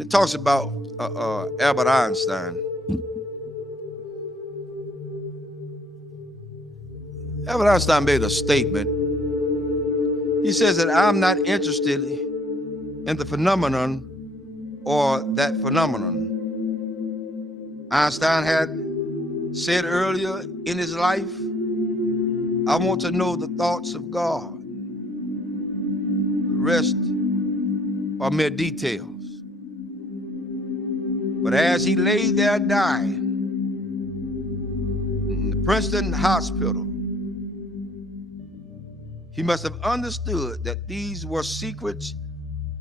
It talks about Albert Einstein. Albert Einstein made a statement. He says that I'm not interested in the phenomenon or that phenomenon. Einstein had said earlier in his life, I want to know the thoughts of God. The rest are mere details. But as he lay there dying in the Princeton hospital, he must have understood that these were secrets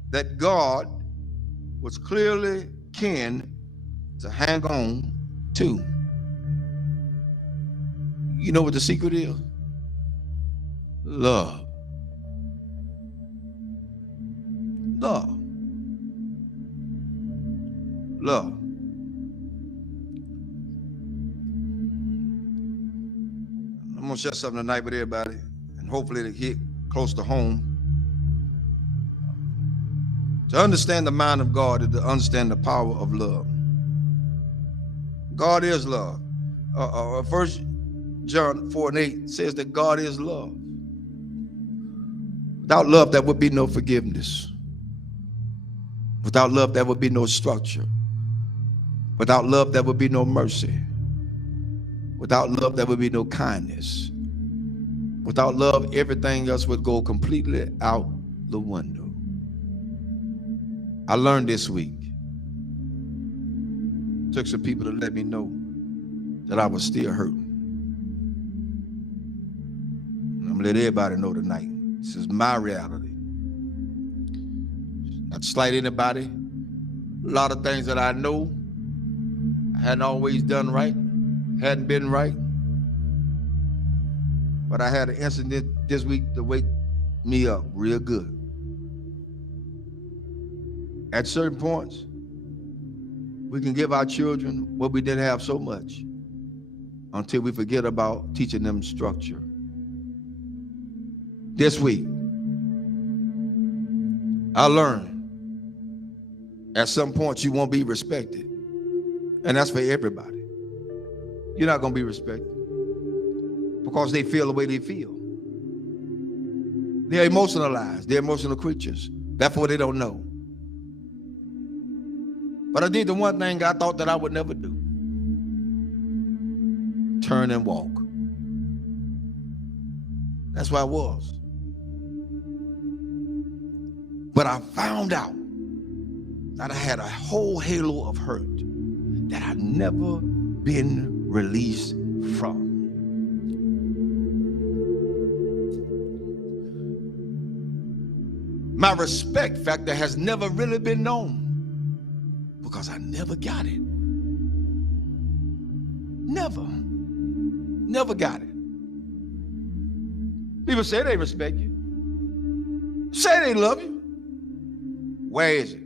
that God was clearly keen to hang on to. You know what the secret is? Love. Love. Love. I'm going to share something tonight with everybody, and hopefully it'll hit close to home. To understand the mind of God is to understand the power of love. God is love. 1 John 4:8 says that God is love. Without love, there would be no forgiveness. Without love, there would be no structure. Without love, there would be no mercy. Without love, there would be no kindness. Without love, everything else would go completely out the window. I learned this week. Took some people to let me know that I was still hurting. And I'm gonna let everybody know tonight. This is my reality. Not to slight anybody. A lot of things that I know I hadn't always done right, hadn't been right. But I had an incident this week to wake me up real good. At certain points, we can give our children what we didn't have so much until we forget about teaching them structure. This week, I learned at some point you won't be respected. And that's for everybody. You're not going to be respected because they feel the way they feel. They're emotionalized. They're emotional creatures. Therefore, they don't know. But I did the one thing I thought that I would never do. Turn and walk. That's where I was. But I found out that I had a whole halo of hurt that I'd never been released from. My respect factor has never really been known because I never got it. Never got it. People say they respect you. Say they love you. Where is it?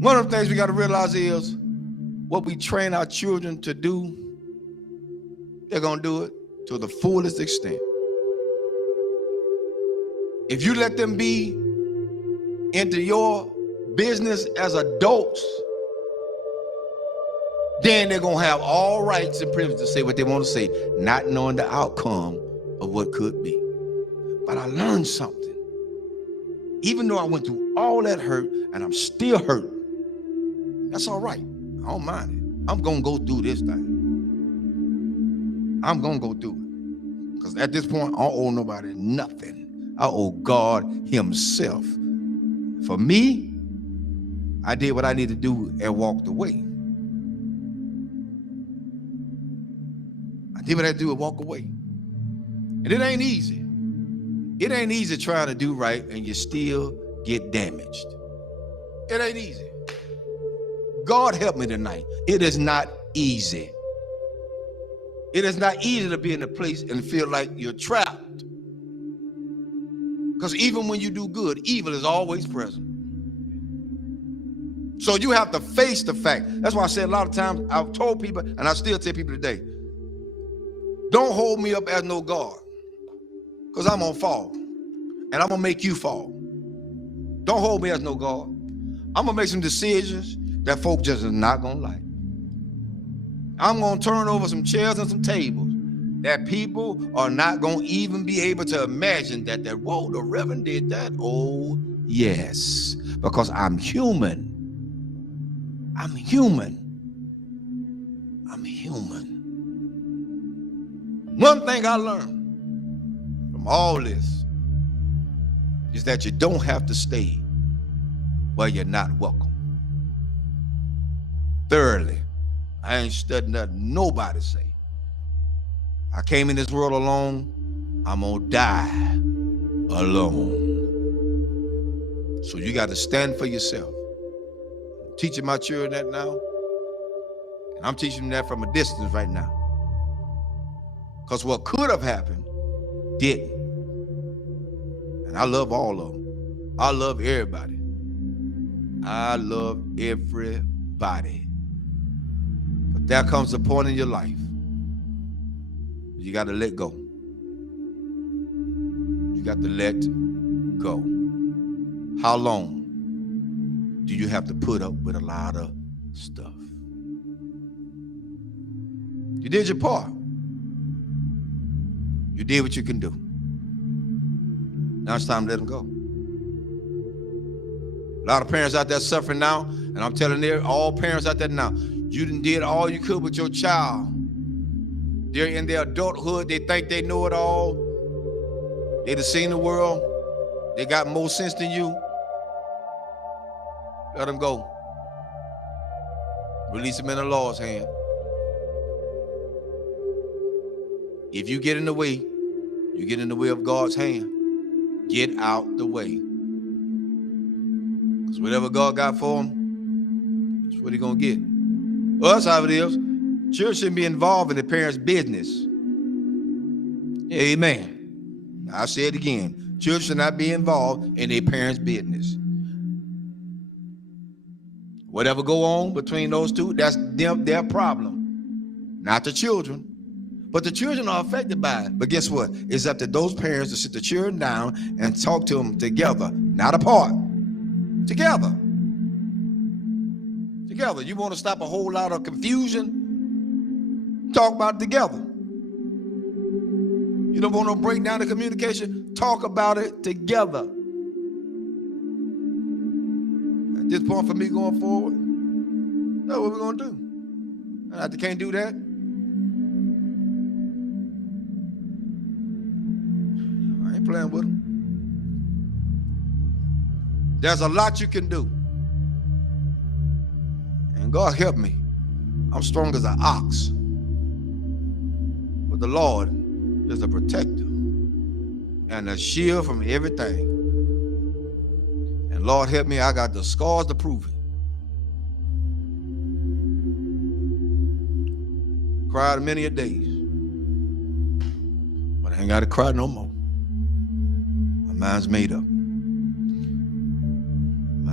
One of the things we got to realize is what we train our children to do, they're going to do it to the fullest extent. If you let them be into your business as adults, then they're going to have all rights and privileges to say what they want to say, not knowing the outcome of what could be. But I learned something. Even though I went through all that hurt and I'm still hurting, that's all right. I don't mind it. I'm going to go through this thing. I'm going to go through it. Because at this point, I don't owe nobody nothing. I owe God himself. For me, I did what I needed to do and walked away. I did what I had to do and walk away. And it ain't easy. It ain't easy trying to do right and you still get damaged. It ain't easy. God help me tonight. It is not easy. It is not easy to be in a place and feel like you're trapped. Because even when you do good, evil is always present. So you have to face the fact. That's why I said a lot of times, I've told people, and I still tell people today, don't hold me up as no God. Because I'm going to fall. And I'm going to make you fall. Don't hold me as no God. I'm going to make some decisions that folk just is not going to like. I'm going to turn over some chairs and some tables that people are not going to even be able to imagine that, whoa, the Reverend did that. Oh, yes, because I'm human. I'm human. I'm human. One thing I learned from all this is that you don't have to stay where you're not welcome. Thirdly, I ain't studying nothing nobody say. I came in this world alone. I'm gonna die alone. So you got to stand for yourself. I'm teaching my children that now, and I'm teaching them that from a distance right now. Because what could have happened didn't. And I love all of them. I love everybody. I love everybody. But there comes a point in your life you got to let go. You got to let go. How long do you have to put up with a lot of stuff? You did your part. You did what you can do. Now it's time to let them go. A lot of parents out there suffering now, and I'm telling all parents out there now, you done did all you could with your child. They're in their adulthood. They think they know it all. They done seen the world. They got more sense than you. Let them go. Release them in the Lord's hand. If you get in the way, you get in the way of God's hand. Get out the way. Because whatever God got for them, that's what he's going to get. Well, that's how it is. Children shouldn't be involved in the parents' business. Amen. I'll say it again. Children should not be involved in their parents' business. Whatever go on between those two, that's their problem. Not the children. But the children are affected by it. But guess what? It's up to those parents to sit the children down and talk to them together, not apart. Together. Together. You want to stop a whole lot of confusion? Talk about it together. You don't want to break down the communication? Talk about it together. At this point for me going forward, that's what we're going to do. And if they can't do that, I ain't playing with them. There's a lot you can do. And God help me. I'm strong as an ox. But the Lord is a protector and a shield from everything. And Lord help me, I got the scars to prove it. Cried many a days. But I ain't got to cry no more. My mind's made up.